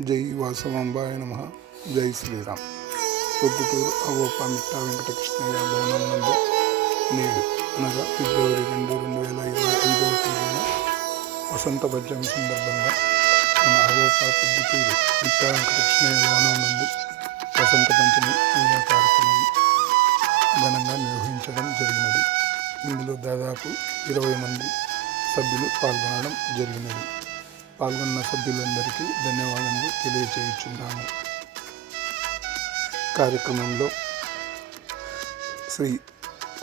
జై వాసవాంబాయ నమ. జై శ్రీరామ్. పొద్దుటూరు అవోప మిట్టా వెంకటకృష్ణయ్య భవనం నందు నేడు అనగా ఫిబ్రవరి రెండు రెండు వేల ఇరవై ఐదవ తేదీన వసంత పంచమి సందర్భంగా మన అవోప పొద్దుటూరు మిట్టా వెంకటకృష్ణయ్య భవనం నందు వసంత పంచమి పూజా కార్యక్రమం ఘనంగా నిర్వహించడం జరిగినది. ఇందులో దాదాపు ఇరవై మంది సభ్యులు పాల్గొనడం జరిగినది. పాల్గొన్న సభ్యులందరికీ ధన్యవాదాలు తెలియచేయుచున్నాము కార్యక్రమంలో శ్రీ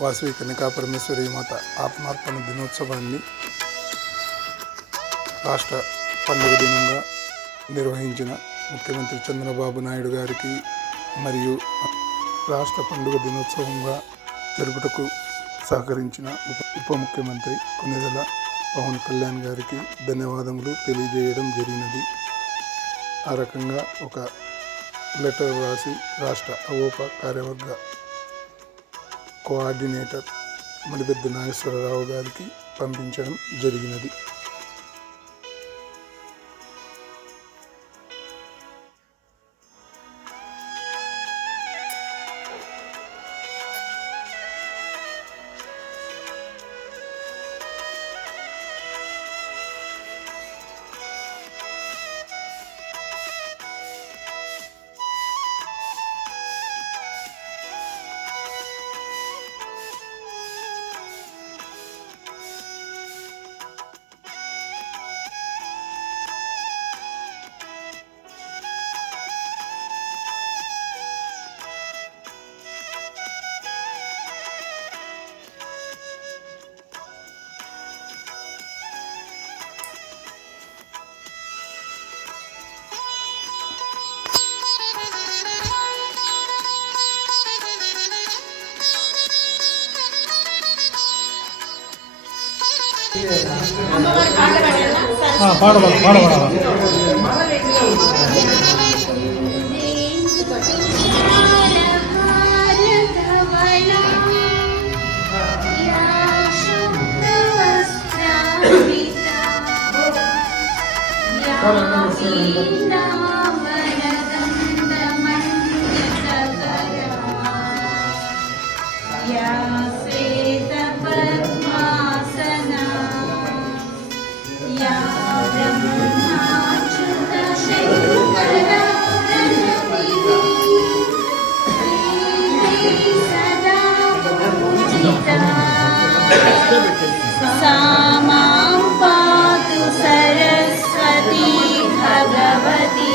వాసవి కనికా పరమేశ్వరి మాత ఆత్మార్పణ దినోత్సవాన్ని రాష్ట్ర పండుగ దినంగా నిర్వహించిన ముఖ్యమంత్రి చంద్రబాబు నాయుడు గారికి మరియు రాష్ట్ర పండుగ దినోత్సవంగా జరుపుటకు సహకరించిన ఉప ఉప ముఖ్యమంత్రి కొనిదెల పవన్ కళ్యాణ్ గారికి ధన్యవాదములు తెలియజేయడం జరిగినది. ఆ రకంగా ఒక లెటర్ రాసి రాష్ట్ర అవోప కార్యవర్గ కోఆర్డినేటర్ మణిపెద్ద నాగేశ్వరరావు గారికి పంపించడం జరిగినది. ആ പാട പാട പാട പാട Thank you. सा मां पातु सरस्वती भगवती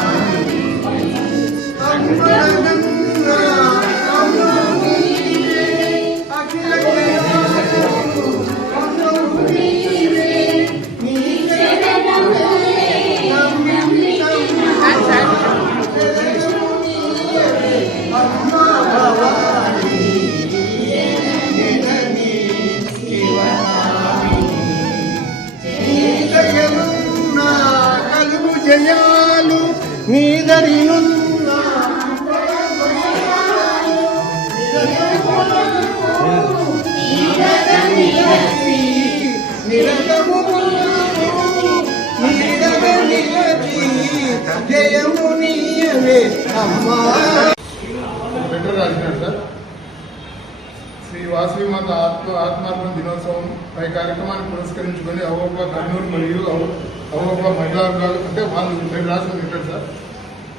శ్రీ వాసవి మాత ఆత్మ ఆత్మార్పణ దినోత్సవం పై కార్యక్రమాన్ని పురస్కరించుకొని అవోప కర్నూలు మరియు అవ- అవోప మహిళా వర్గాలు అంటే వాళ్ళు నేను రాసిన లెటర్ సార్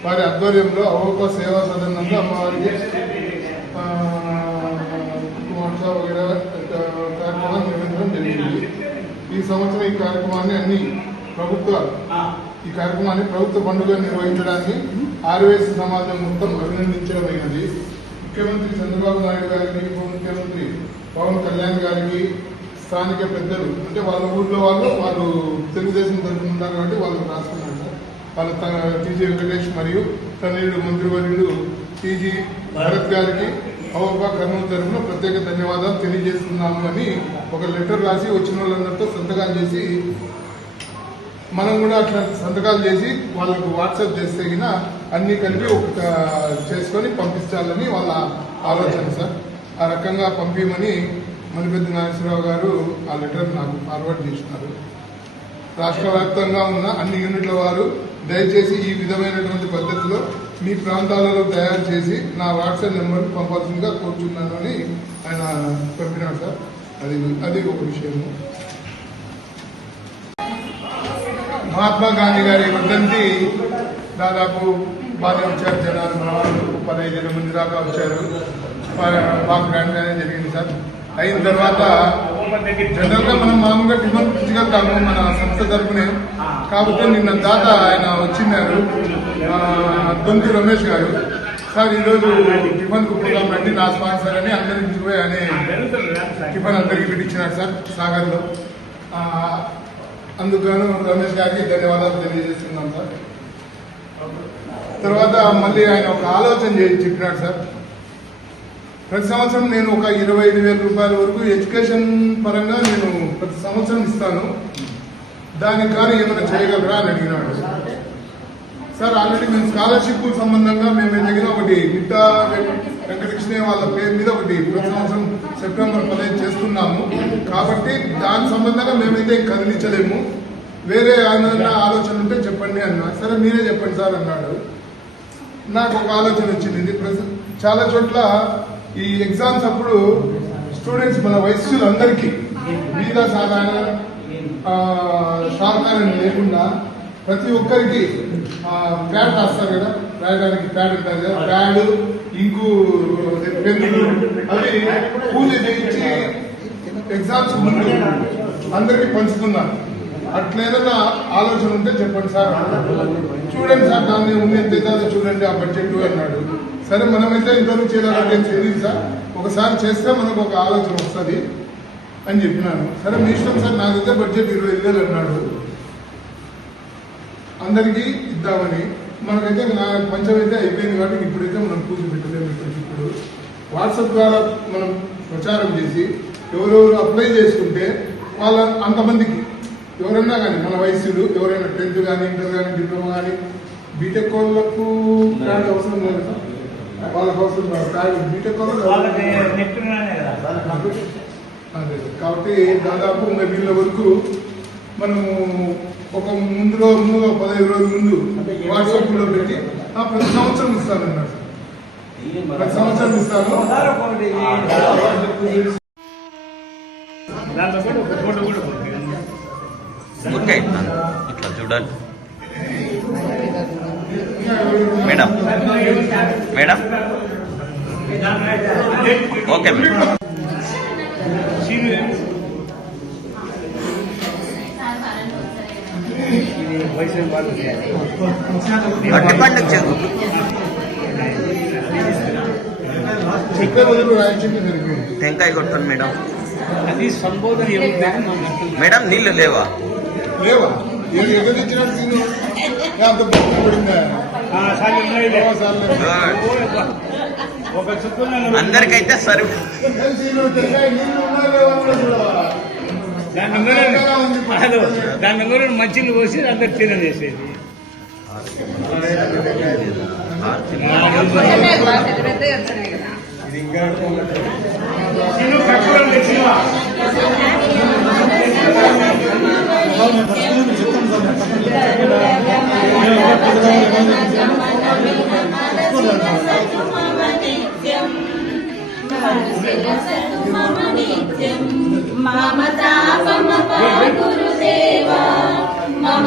వారి ఆధ్వర్యంలో అవోప సేవా సదనంలో అమ్మవారికి ఆ, కార్యక్రమాలు నిర్వహించడం జరిగింది. ఈ సంవత్సరం ఈ కార్యక్రమాన్ని అన్ని ప్రభుత్వ ఈ కార్యక్రమాన్ని ప్రభుత్వ పండుగ నిర్వహించడానికి ఆర్వైఎస్ సమాజం మొత్తం అభినందించడమైనది ముఖ్యమంత్రి చంద్రబాబు నాయుడు గారికి ఉప ముఖ్యమంత్రి పవన్ కళ్యాణ్ గారికి స్థానిక పెద్దలు అంటే వాళ్ళ ఊళ్ళో వాళ్ళు వాళ్ళు తెలుగుదేశం తరఫున ఉంటారు కాబట్టి వాళ్ళు రాసుకున్నారు. వాళ్ళ టీజీ వెంకటేష్ మరియు తనయుడు మంత్రివర్యుడు టీజీ భరత్ గారికి అవబా కర్నూలు తరఫున ప్రత్యేక ధన్యవాదాలు తెలియజేస్తున్నాము అని ఒక లెటర్ రాసి వచ్చిన వాళ్ళందరితో సంతకాలు చేసి మనం కూడా అట్లా సంతకాలు చేసి వాళ్ళకు వాట్సాప్ చేస్తే గిన అన్ని కలిపి ఒక చేసుకొని పంపించాలని వాళ్ళ ఆలోచన సార్. ఆ రకంగా పంపించమని మణిపెద్ద నాగేశ్వరరావు గారు ఆ లెటర్ నాకు ఫార్వర్డ్ చేసినారు. రాష్ట్ర వ్యాప్తంగా ఉన్న అన్ని యూనిట్ల వారు దయచేసి ఈ విధమైనటువంటి పద్ధతిలో మీ ప్రాంతాలలో తయారు చేసి నా వాట్సాప్ నెంబర్ పంపాల్సిందిగా కోరుచున్నాను అని ఆయన పంపినాడు సార్. అది అది ఒక విషయము. మహాత్మా గాంధీ గారి వర్ధంతి దాదాపు బాగా వచ్చారు. జనాలు మన పదహైదు మంది దాకా వచ్చారు. బా- బాగా గ్రాండ్గానే జరిగింది సార్. అయిన తర్వాత జనరల్గా మనం మామూలుగా టిఫిన్ పుచ్చుకెళ్తాము మన సంస్థ తరపునే. కాకపోతే నిన్న దాత ఆయన వచ్చినారు. ఆ, దొంతి రమేష్ గారు. సార్ ఈరోజు టిఫిన్కు పోదాం రండి నా స్పాన్సర్ అని అందరికి పోయి అనే టిఫిన్ అందరికి పెట్టించినారు సార్ సాగర్లో అందుకను రమేష్ గారికి ధన్యవాదాలు తెలియజేస్తున్నాం సార్. తర్వాత మళ్ళీ ఆయన ఒక ఆలోచన చేసి చెప్పినాడు సార్. ప్రతి సంవత్సరం నేను ఒక ఇరవై ఐదు వేల రూపాయల వరకు ఎడ్యుకేషన్ పరంగా నేను ప్రతి సంవత్సరం ఇస్తాను. దానికి కానీ ఏమైనా చేయగలరా అని అడిగినాడు. సార్ ఆల్రెడీ మేము స్కాలర్షిప్ సంబంధంగా మేము దగ్గర ఒకటి మిట్టా వెంకటకృష్ణ వాళ్ళ పేరు మీద ఒకటి ప్రతి సంవత్సరం సెప్టెంబర్ పదహైదు చేస్తున్నాము. కాబట్టి దాని సంబంధంగా మేమైతే కదిలించలేము. వేరే ఏమైనా ఆలోచన ఉంటే చెప్పండి అన్నా. సరే మీరే చెప్పండి సార్ అన్నాడు. నాకు ఒక ఆలోచన వచ్చింది. చాలా చోట్ల ఈ ఎగ్జామ్స్ అప్పుడు స్టూడెంట్స్ మన వయస్సులందరికీ మీద సాధారణ సాధారణ లేకుండా ప్రతి ఒక్కరికి ప్యాడ్ రాస్తారు కదా? రాయడానికి ప్యాడ్ ఉంటుంది కదా? ప్యాడ్ ఇంకు పెన్నులు అవి పూజ చేయించి ఎగ్జామ్స్ ముందు అందరికి పంచుతున్నారు. అట్లేదన్నా ఆలోచన ఉంటే చెప్పండి సార్. చూడండి సార్ దాన్ని ఉంది ఎంత అవుతుందో చూడండి ఆ బడ్జెట్ అన్నాడు. సరే మనమైతే ఇంతవరకు చేయాలంటే తెలియదు సార్. ఒకసారి చేస్తే మనకు ఒక ఆలోచన వస్తుంది అని చెప్పినాను. సరే మీ ఇష్టం సార్ నాకైతే బడ్జెట్ ఇరవై ఐదు వేలు అన్నాడు. అందరికీ ఇద్దామని. మనకైతే నా పంచం అయితే అయిపోయింది కాబట్టి ఇప్పుడైతే మనం పూజ పెట్టలేము ఇప్పుడు వాట్సాప్ ద్వారా మనం ప్రచారం చేసి ఎవరెవరు అప్లై చేసుకుంటే వాళ్ళ అంతమందికి ఎవరన్నా కానీ మన వయస్సులు ఎవరైనా టెన్త్ కానీ ఇంటర్ కానీ డిప్లొమా కానీ బీటెక్ వాళ్ళకు కార్డు అవసరం లేదు కదా. వాళ్ళకి అవసరం. కార్డు బీటెక్ కదా అదే. కాబట్టి దాదాపు వీళ్ళ వరకు మనము ఒక ముందు రోజు ముందు పదహైదు రోజుల ముందు వాట్సాప్లో పెట్టి ఆ, ప్రతి సంవత్సరం ఇస్తానన్నాడు ప్రతి సంవత్సరం ఇస్తాను ఉంది. ఓకే ఇట్లా చూడాలి. మేడం. మేడం. Okay madam. అట్టి పండుగ చదువు టెంకాయ కొట్టండి మేడం. మేడం నీళ్ళు లేవా? లేవా? ఏడు ఎక్కడ తెచ్చినాడు అంత పడిందా? అందరికైతే సరి తెలిసి నువ్వు తెచ్చాయి, నీళ్ళు ఉన్నాయో లేవో కూడా చూడవా? దాని ముందు కాదు దాని ముందు మంచిని పోసి అందరు తిననేసేది మమ తాపమప మమ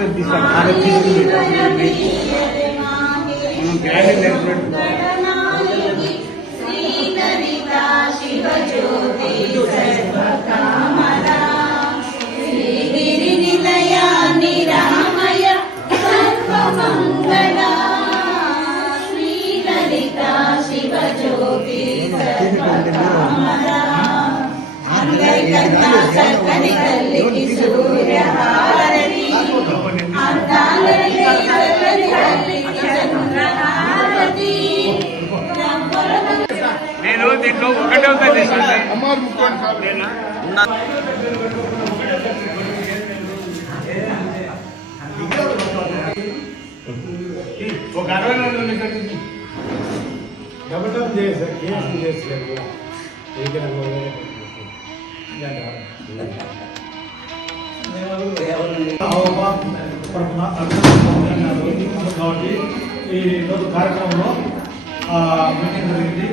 भारत भारत आगे ఒకటే ఒకటి ఒక అరవై నాలుగు డబుల్ కేసు కాబట్టి ఈ రోజు కార్యక్రమంలో మీటింగ్ జరిగింది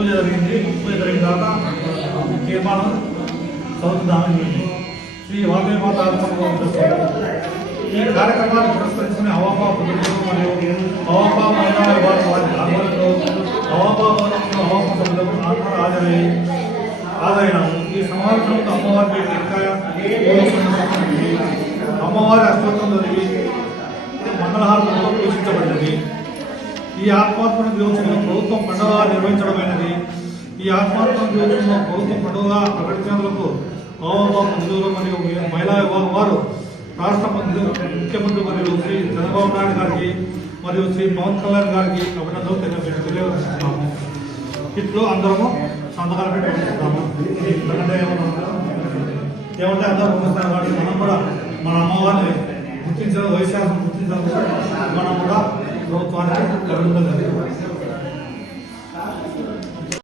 పూజ జరిగింది పూజ జరిగిన తర్వాత తీర్మానం చదువుతుందామని జరిగింది శ్రీ వాల్మీకి మాత ఆత్మకం ఈ కార్యక్రమాన్ని పురస్కరించుకుని హవాపా పురుషులు మరియు హవాపా మహిళా విభాగం వారి ఆధ్వర్యంలో హవాపా భవనంలో సభ్యులకు హాజరై ఈ సమావేశంలో అమ్మవారికి ఈ ఆత్మార్పణ దినోత్సవం ప్రభుత్వం పండుగ నిర్వహించడమైనది. ఈ ఆత్మార్పణ దినోత్సవం ప్రభుత్వం పండుగ ప్రకటించినందుకు హోమా మంజూరు మరియు మహిళా విభాగం వారు రాష్ట్ర ముఖ్యమంత్రి మరియు శ్రీ చంద్రబాబు నాయుడు గారికి మరియు శ్రీ పవన్ కళ్యాణ్ గారికి అభినందనలు తెలియజేస్తున్నాము. ఇట్లు అందరము సంతకాలు పెట్టుకుంటున్నాము ఎందుకంటే ఏమంటే అందరూ మనం కూడా మన అమ్మవారిని గుర్తించడం వైశాఖం గుర్తించడం మనం కూడా ప్రభుత్వానికి అభినందనలు తెలియజేస్తున్నాం.